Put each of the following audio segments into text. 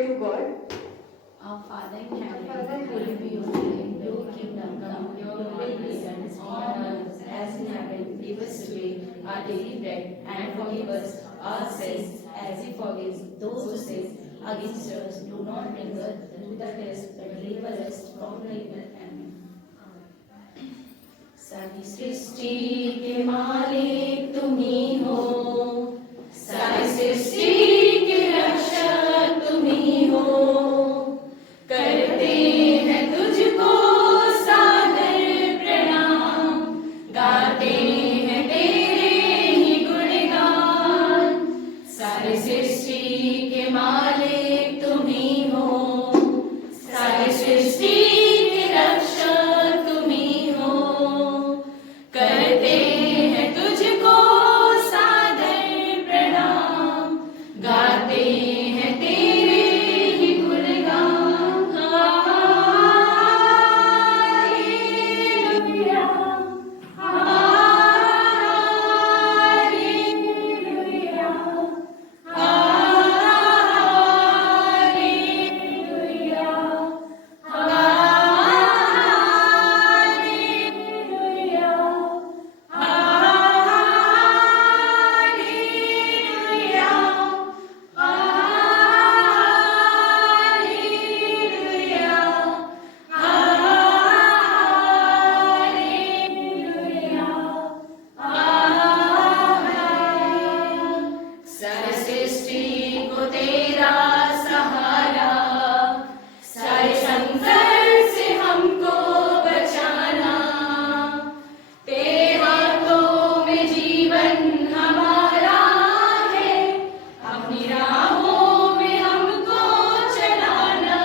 pray to God. Our Father in heaven, hallowed be your name. Your kingdom come, your will be done on earth as in heaven. Give us today our daily bread, and forgive us our sins as we forgive those who sin against us. Do not bring us to the test, but deliver us from the evil. Amen. सारी सृष्टि के मालिक तुम ही हो, सारी सृष्टि के रक्षक तुम ही हो, करते हैं तुझको सादर प्रणाम, गाते हैं तेरे ही गुणगान। सारी सृष्टि के मालिक तुम ही हो, सारी सृष्टि के रक्षक तुम ही हो, करते हैं तुझको सादर प्रणाम, गाते हैं तेरे ही गुणगान। Hallelujah, hallelujah, hallelujah, hallelujah, hallelujah, hallelujah, hallelujah. सारी सृष्टि को तेरा सहारा, सारे संकट से हमको बचाना, तेरे हाथों में जीवन हमारा है, अपनी राहों में हमको चलाना।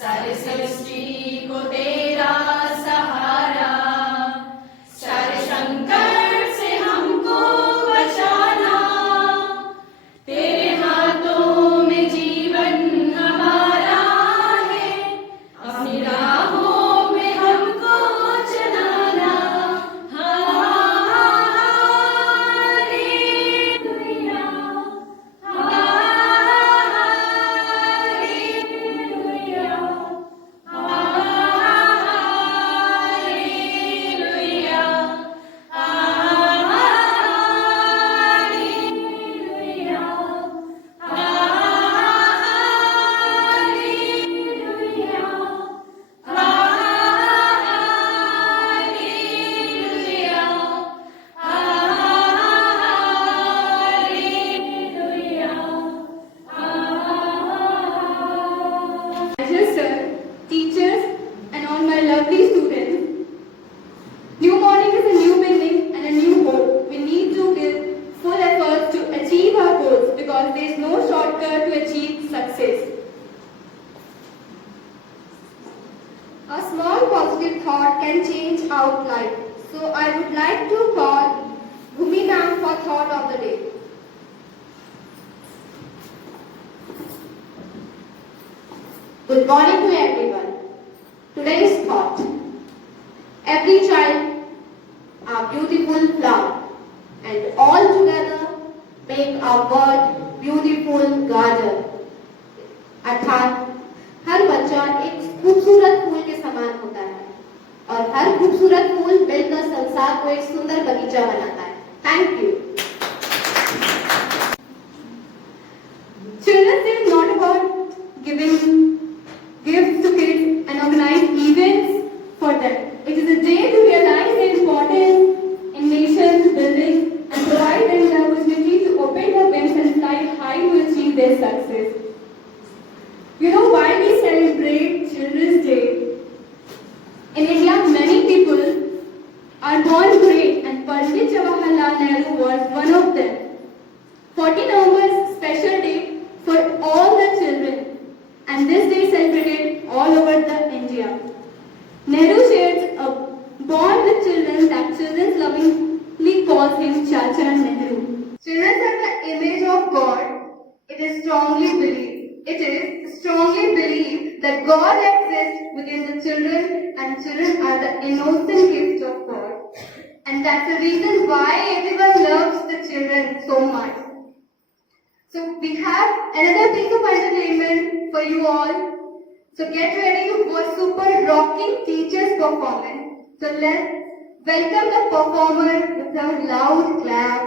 सारी सृष्टि को तेरा सहारा, सारे संकट से हमको बचाना, तेरे हाथों में जीवन हमारा है, अपनी राहों में हमको चलाना। Hallelujah, hallelujah, hallelujah, hallelujah, hallelujah, Managers, sir, teachers, and all my lovely students. New morning is a new beginning and a new hope. We need to give full efforts to achieve our goals because there is no shortcut to achieve success. A small positive thought can change our life. So I would like to call Bhumi ma'am for thought of the day. Good morning to everyone. Today's thought. Every child a beautiful flower, and all together make our world beautiful garden. अर्थात हर बच्चा एक खूबसूरत फूल के समान होता है और हर खूबसूरत फूल मिलकर संसार को एक सुंदर बगीचा बनाता है. Thank you. Children's Day is not about giving gifts to kids and organize events for them. It is a day to realize the importance in nation building and provide them the opportunity to open their wings and fly high to achieve their success. You know why we celebrate Children's Day? In India, many people are born great, and Pandit Jawaharlal Nehru was one of them. 14 November is a special day for all the children, and this day is celebrated all over the India. Nehru shares a bond with children that children lovingly calls him Chacha Nehru. Children are the image of God. It is strongly believed that God exists within the children, and children are the innocent gift of God. And that's the reason why everyone loves the children so much. So we have another piece of entertainment for you all. So get ready for a super rocking teacher's performance. So let's welcome the performer with a loud clap.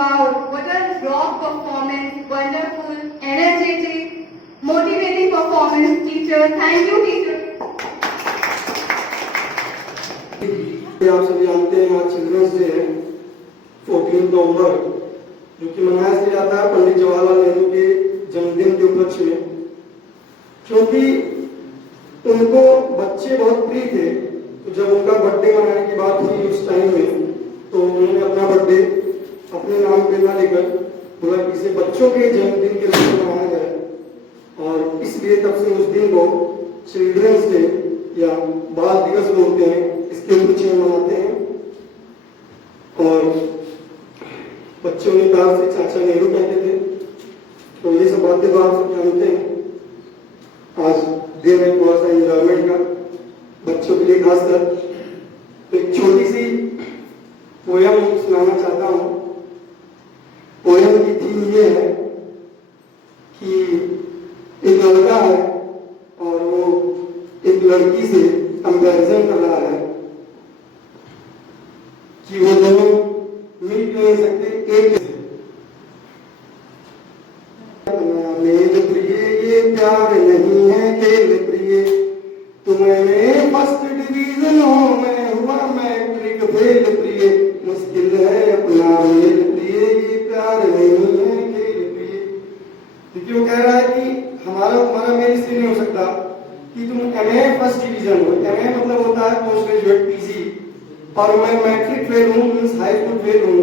Wow, what a rock performance, wonderful, energetic, motivating performance, teacher. Thank you, teacher. आप सभी जानते हैं आज children's day है 14 नवंबर, जो कि मनाया जाता है पंडित जवाहरलाल नेहरू के जन्मदिन के उपलक्ष्य में। क्योंकि उनको बच्चे बहुत प्रिय थे, तो जब उनका बर्थडे मनाने की बात हुई उस टाइम में, तो उन्होंने अपना बर्थडे अपने नाम पे ना लेकर बोला कि इसे बच्चों के जन्मदिन के रूप में मनाया जाए, और इसलिए तब से उस दिन को चिल्ड्रंस डे या बाल दिवस बोलते हैं, इसके उपलक्ष्य में मनाते हैं। और बच्चों ने प्यार से चाचा नेहरू कहते थे। तो ये सब बातें तो आप सब जानते हैं। आज दिन है थोड़ा सा एंजॉयमेंट का, बच्चों के लिए खासकर एक छोटी सी पोयम सुनाना चाहता हूँ। पोयम की थीम ये है कि एक लड़का है और वो एक लड़की से कंपैरिजन कर रहा है कि वो दोनों मिल नहीं सकते एक से। मेरे प्रिय ये प्यार नहीं है खेल प्रिय, तुम्हें फर्स्ट डिवीजन हो मैं हुआ मैट्रिक फेल प्रिय, मुश्किल है अपना मेल प्रिय ये प्यार नहीं है खेल प्रिय। क्योंकि वो कह रहा है कि हमारा तुम्हारा मेल इसलिए नहीं हो सकता कि तुम एमए फर्स्ट डिवीजन हो, एमए मतलब होता है पोस्ट ग्रेजुएट पीजी, और मैं मैट्रिक फेल हूँ, मींस हाई स्कूल फेल हूँ,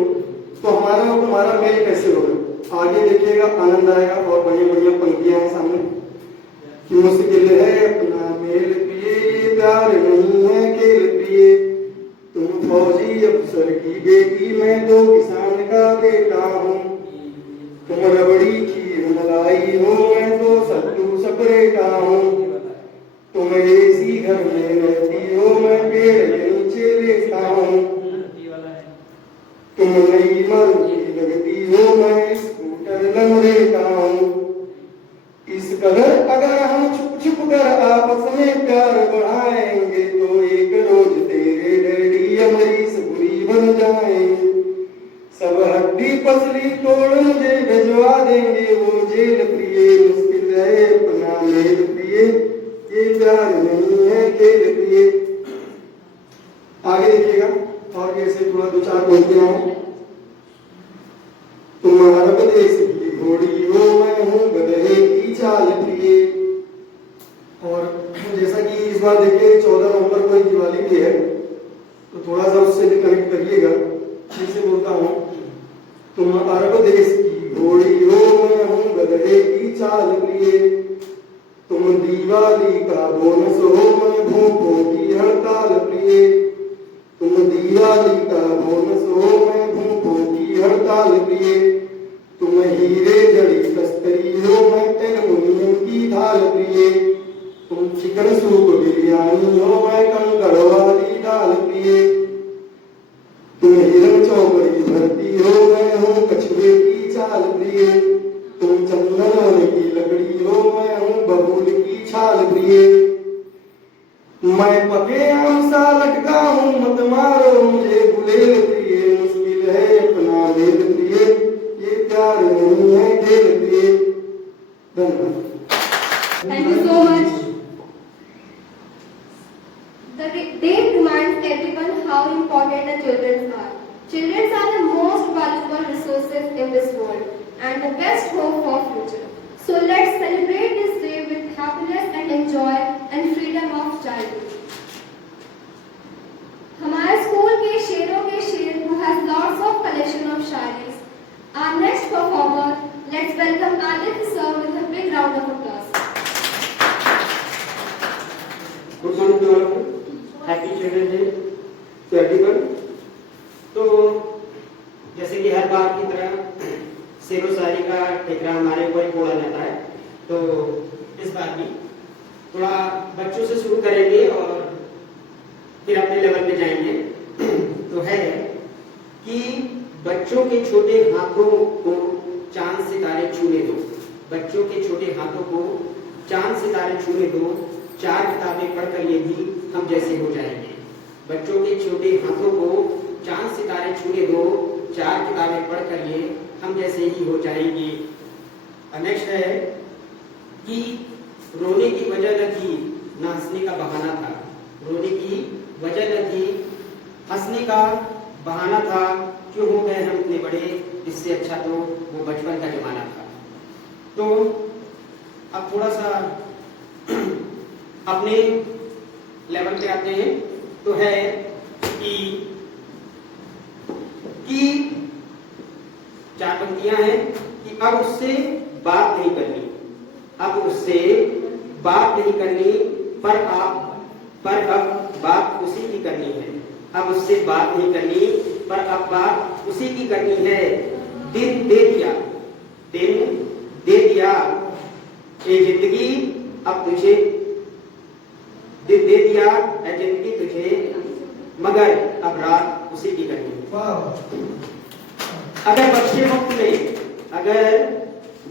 तो हमारा और तुम्हारा मेल कैसे होगा। आगे देखिएगा, आनंद आएगा, और बढ़िया बढ़िया पंक्तियां हैं सामने कि मुश्किल है अपना मेल प्रिय ये प्यार नहीं है खेल प्रिय। तुम फौजी अफसर की बेटी, मैं तो किसान का बेटा हूँ। तुम रबड़ी खीर मलाई हो, मैं तो सत्तू सपरेटा हूँ। तुम एसी घर में रहती हो, मैं पेड़ के नीचे लेटा हूँ। तुम नई मारुति लगती हो, मैं स्कूटर लंगड़ेता हूँ। इस कदर अगर हम छुप छुप कर आपस में प्यार बढ़ाएंगे, तो एक रोज तेरे डैडी अमरीश पुरी बन जाएंगे। सब हड्डी पसली तोड़ मुझे भिजवा देंगे, वो जेल प्रिय मुश्किल है अपना मेल प्रिय। ये प्यार नहीं है खेल प्रिय। आगे देखिएगा और कैसे थोड़ा दो चार बोलते हैं। तुम अरब देश की घोड़ी हो, मैं हूँ गधे की चाल प्रिय। और जैसा कि इस बार देखिए 14 नवंबर को दिवाली भी है, तो थोड़ा सा उससे भी कनेक्ट करिएगा। जैसे बोलता हूँ, तुम अरब देश की घोड़ी हो, मैं हूँ गधे की चाल प्रिय। तुम दिवाली का बोनस हो, मैं भूखों की हड़ताल प्रिय। तुम दिवाली का बोनस हो, मैं भूखों की हड़ताल प्रिय। तुम हीरे जड़ी तस्करी हो, मैं एल्युमिनियम की थाल प्रिय। तुम चिकन सूप बिरयानी हो, मैं कंकड़ वाली दाल प्रिय। तुम हिरन चौकड़ी भरती हो, मैं हूँ कछुए की चाल प्रिय। तुम चंदन की लकड़ी हो, मैं हूँ बबूल की छाल प्रिय। मैं पके आम सा लटका हूँ, मत मारो मुझे गुलेल प्रिय। मुश्किल है अपना मेल प्रिय, ये प्यार नहीं है खेल प्रिय। धन्यवाद। Thank you so much. The day reminds everyone how important the children are. Children are the most valuable resources in this world and the best hope for future. So let's celebrate this day with happiness and joy and freedom of childhood. हमारे school के शेरों के शेर who has lots of collection of shayaris. Our next performer, let's welcome Aditya sir with a big round of applause. Good morning to all of you. Happy children day to everyone. तो जैसे कि हर बार की तरह शेरो शायरी का ठेकरा हमारे ऊपर ही फोड़ा जाता है, तो इस बार भी थोड़ा बच्चों से शुरू करेंगे और फिर अपने लेवल पे जाएंगे। तो है कि बच्चों के छोटे हाथों को चांद सितारे छूने दो। बच्चों के छोटे हाथों को चांद सितारे छूने दो, 4 किताबें पढ़कर ये भी हम जैसे हो जाएंगे। बच्चों के छोटे हाथों को चांद सितारे छूने दो, 4 किताबें पढ़कर ये हम जैसे ही हो जाएंगे। नेक्स्ट है कि रोने की वजह न थी, ना हंसने का बहाना था। रोने की वजह न थी, हंसने का बहाना था। क्यों हो गए हम इतने बड़े, इससे अच्छा तो वो बचपन का जमाना था। तो अब थोड़ा सा अपने लेवल पे आते हैं। तो है कि 4 पंक्तियां हैं कि अब उससे बात नहीं करनी, अब उससे बात नहीं करनी, पर अब बात उसी की करनी है। अब उससे बात नहीं करनी, पर अब बात उसी की करनी है। दिन दे दिया, दिन दे दिया ये जिंदगी अब तुझे, दिन दे दिया है जिंदगी तुझे, मगर अब रात उसी की करनी है। अगर बख्शे मुक्त में, अगर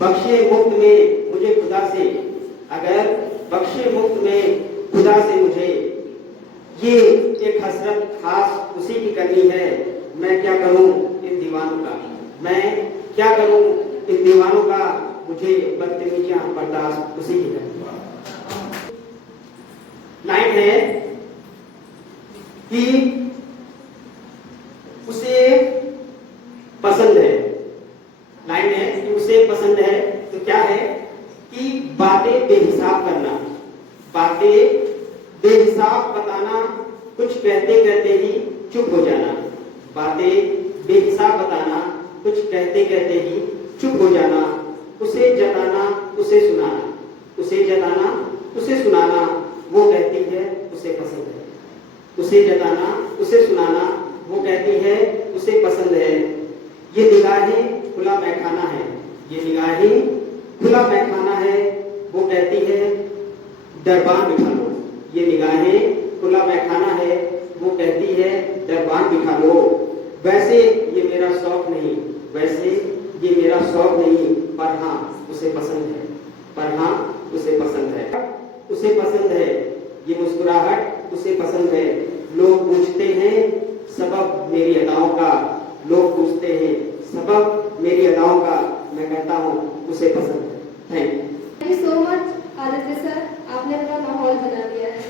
बख्शे मुक्त में मुझे खुदा से, अगर बख्शे मुक्त में खुदा से मुझे, ये एक हसरत खास उसी की करनी है। मैं क्या करूं इन दीवानों का, मैं क्या करूं इन दीवानों का, मुझे बदतमीजियां बर्दाश्त उसी की करनी है। लाइन है कि उसे पसंद है, लाइन है कि उसे पसंद है। तो क्या है कि बातें बेहिसाब करना, बातें बेहिसाब बताना, कुछ कहते कहते ही चुप हो जाना। बातें बेहिसाब बताना, कुछ कहते कहते ही चुप हो जाना। उसे जताना, उसे सुनाना, उसे जताना, उसे सुनाना। वो कहती है उसे उसे जताना, उसे सुनाना, वो कहती है उसे पसंद है। ये निगाहें खुला मैखाना है, ये निगाहें खुला मैखाना है, वो कहती है दरबान बिठा लो। ये निगाहें खुला मैखाना है, वो कहती है दरबान बिठा लो। वैसे ये मेरा शौक नहीं, वैसे ये मेरा शौक नहीं, पर हाँ उसे पसंद है, पर हाँ उसे पसंद है, उसे पसंद है। ये मुस्कुराहट उसे पसंद है। लोग पूछते हैं सबब मेरी अदाओं का, लोग पूछते हैं सबब मेरी अदाओं का, मैं कहता हूँ उसे पसंद है। Thank you. Thank you so much Aditya sir, आपने अपना माहौल बना दिया है।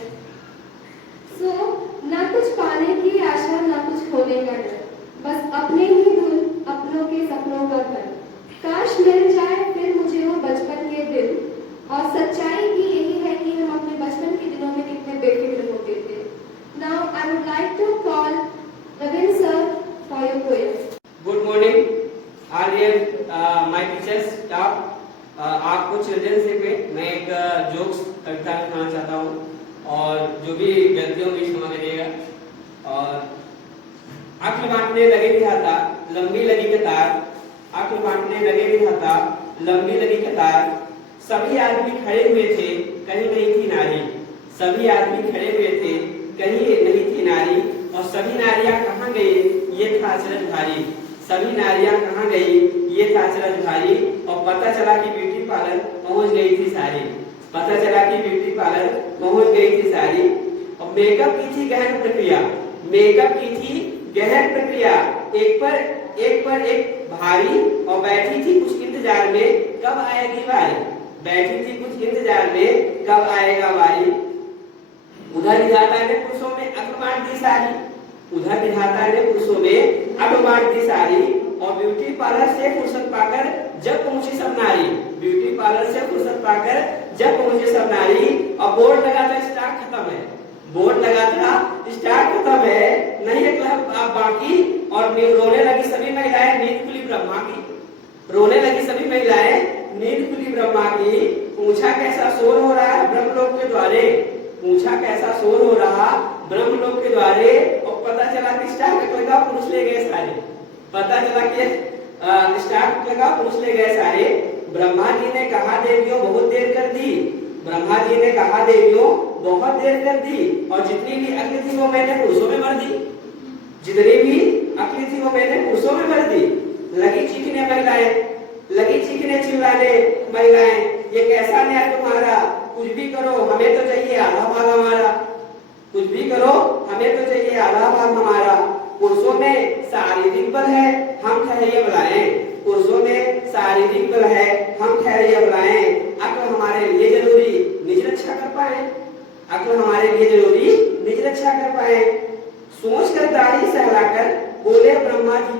ना कुछ पाने की आशा, ना कुछ खोने का डर, बस अपने ही धुन, अपनों के सपनों का घर। काश मिल जाए फिर मुझे वो बचपन के दिन, और सच्चाई भी यही है कि हम अपने बचपन के दिनों में कितने बेफिक्र होते थे। Now I would like to call Ravin sir for your poem. Good morning, all dear my teachers, staff. आपको चिल्ड्रंस डे पे मैं एक जोक्स कविता लिखना चाहता हूँ और जो भी गलतियों में क्षमा करिएगा। और आंखें बांटने लगे विधाता लंबी लगी कतार, आंखें बांटने लगे विधाता लंबी लगी कतार। सभी आदमी खड़े हुए थे, कहीं नहीं थी नारी, सभी आदमी खड़े हुए थे, कहीं नहीं थी नारी। और सभी नारियां कहाँ गई, ये था अचरज भारी, सभी नारियां कहाँ गई, ये था अचरज भारी। और पता चला कि ब्यूटी पार्लर पहुंच गई थी सारी, पता चला कि ब्यूटी पार्लर पहुंच गई थी सारी। और मेकअप की थी गहन प्रक्रिया, मेकअप की थी गहन प्रक्रिया, एक पर एक भारी। और बैठी थी कुछ इंतजार में कब आएगी बारी, बैठी थी कुछ इंतजार में कब आएगा बारी। उधर विधाता ने पुरुषों में अक्ल बांट दी सारी, उधर विधाता ने पुरुषों में अक्ल बांट दी सारी। और ब्यूटी पार्लर से फुर्सत पाकर जब पहुंची सब नारी, ब्यूटी पार्लर से फुर्सत पाकर जब पहुंचे सब नारी। और बोर्ड लगा था स्टॉक खत्म है, बोर्ड लगा था स्टॉक खत्म है, नहीं है क्लब आप बाकी। और रोने लगी सभी महिलाएं नींद खुली ब्रह्मा की, रोने लगी सभी महिलाएं नींद खुली ब्रह्मा की। पूछा कैसा शोर हो रहा है ब्रह्मलोक के द्वारे, पूछा कैसा शोर हो रहा ब्रह्मलोक के द्वारे। और पता चला कि स्टॉक लगा पुरुष ले गए सारे, पता चला कि स्टॉक लगा पुरुष ले गए सारे। ब्रह्मा जी ने कहा देवियों बहुत देर कर दी, ब्रह्मा जी ने कहा देवियों बहुत देर कर दी। और जितनी भी अक्ल थी वो मैंने पुरुषों में भर दी, जितनी भी अक्ल थी वो मैंने पुरुषों में भर दी। लगी चीखने महिलाएं, लगी चीखने चिल्लाने महिलाएं, ये कैसा न्याय तुम्हारा, कुछ भी करो हमें तो चाहिए आधा भाग हमारा, कुछ भी करो हमें तो चाहिए आधा भाग हमारा। पुरुषों में शारीरिक बल है हम ठहरिए बुलाएं, पुरुषों में शारीरिक बल है हम ठहरिए बुलाएं। अक्ल हमारे लिए जरूरी निज रक्षा कर पाए, अक्ल हमारे लिए जरूरी निज रक्षा कर पाए। सोचकर दाढ़ी सहलाकर बोले ब्रह्मा जी,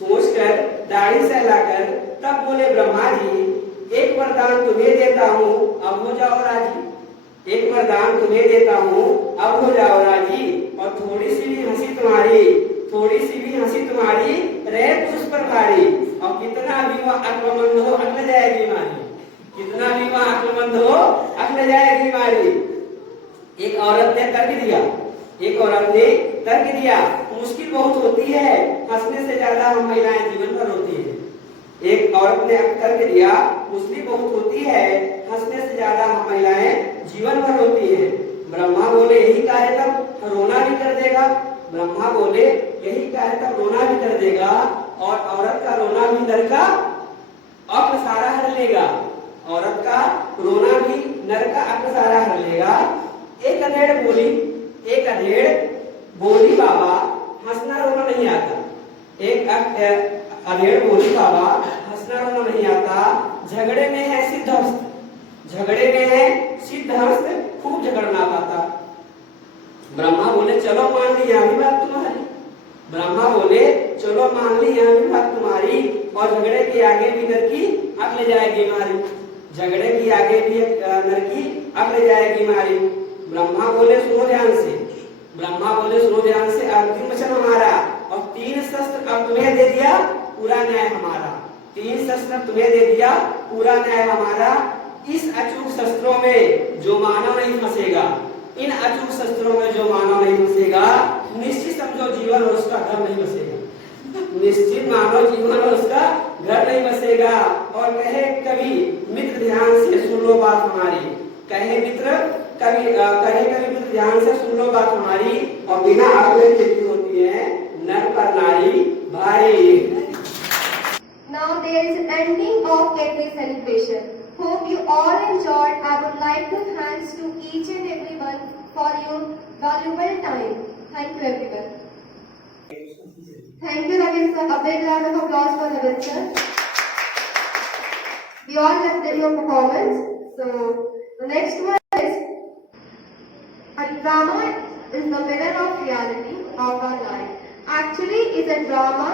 सोचकर दाढ़ी सहलाकर तब बोले ब्रह्मा जी, एक वरदान तुम्हें देता हूँ अब हो जाओ राजी, एक वरदान तुम्हें देता हूँ अब हो जाओ राजी। और थोड़ी सी भी हंसी तुम्हारी, थोड़ी सी भी हंसी तुम्हारी रहे पुरुष पर भारी। और कितना भी वह अक्लमंद हो अक्ल जाएगी मारी, कितना भी वह अक्लमंद हो अक्ल जाएगी मारी। एक औरत ने तर्क दिया, एक औरत ने तर्क दिया, मुश्किल बहुत होती है हंसने से ज्यादा हम महिलाएं जीवन भर रोती है। एक औरत ने तर्क दिया, मुश्किल बहुत होती है हंसने से ज्यादा हम महिलाएं जीवन भर रोती है। ब्रह्मा बोले यही कार्य तब रोना भी कर देगा, ब्रह्मा बोले यही कार्य तब रोना भी कर देगा। और औरत का रोना भी नर का अक्ल सारा हर लेगा, औरत का रोना भी नर का अक्ल सारा हर लेगा। एक अधेड़ बोली, एक अधेड़ बोली बाबा हंसना रोना नहीं आता, एक अधेड़ बोली बाबा हंसना रोना नहीं आता। झगड़े में है सिद्धहस्त, झगड़े में है सिद्धहस्त खूब झगड़ना पाता। ब्रह्मा बोले चलो मान ली यहाँ भी बात तुम्हारी, ब्रह्मा बोले चलो मान ली यहाँ भी बात तुम्हारी। और झगड़े के आगे भी नर की अक्ल जाएगी मारी, झगड़े की आगे भी नर की अक्ल जाएगी मारी। ब्रह्मा बोले सुनो ध्यान से, ब्रह्मा बोले सुनो ध्यान से, अंतिम वचन हमारा। और 3 शस्त्र अब तुम्हें दे दिया पूरा न्याय हमारा, 3 शस्त्र तुम्हें दे दिया पूरा न्याय हमारा। इस अचूक शस्त्रों में जो मानव नहीं फंसेगा, इन अचूक शस्त्रों में जो मानव नहीं बसेगा, निश्चित समझो जीवन और उसका घर नहीं बसेगा। निश्चित मानव जीवन और उसका घर नहीं बसेगा। और कहे कभी मित्र ध्यान से सुन लो बात हमारी, कहे कभी मित्र ध्यान से सुन लो बात हमारी, और बिना अगले खेती होती है नर पर नारी भारी। Now there is ending of Gateway celebration. Hope you all enjoyed. I would like to thanks to each and everyone for your valuable time. Thank you everyone. Thank you Ravin sir. A big round of applause for Ravin sir. We all loved your performance. So the next one is a drama is the mirror of reality of our life. Actually is a drama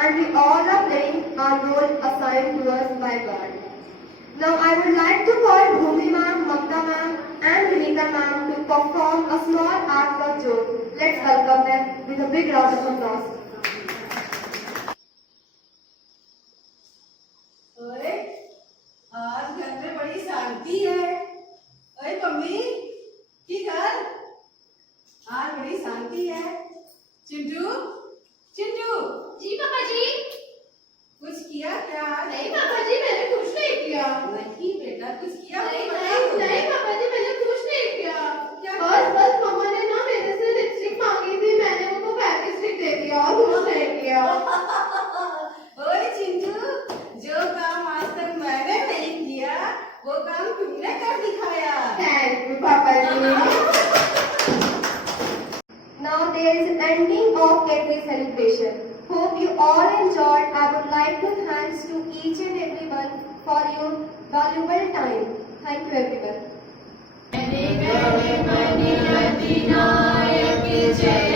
and we all are playing our role assigned to us by God. Now I would like to call Bhumi ma'am, Mamta ma'am and Vinika ma'am to perform a small act of joke. Let's welcome them with a big round of applause. ओए, आज घर में बड़ी शांति है। ओए mummy, की घर? आज बड़ी शांति है। चिंटू, चिंटू, जी पापा जी। कुछ किया क्या? नहीं पापा जी मैंने कुछ नहीं किया। नहीं बेटा, कुछ किया? नहीं बताओ। नहीं पापा जी मैंने कुछ नहीं किया। क्या? बस मम्मा ने ना मेरे से लिपस्टिक मांगी थी, मैंने उनको फेविस्टिक दे दिया और कुछ नहीं किया। ओए चिंटू, जो काम आज तक मैंने नहीं किया, वो काम तुमने कर दिखाया। थैंक यू पापा जी। Now there is ending of Gateway celebration. Hope you all enjoyed. I would like to thanks to each and everyone for your valuable time. Thank you everyone. Ganpati नायक जय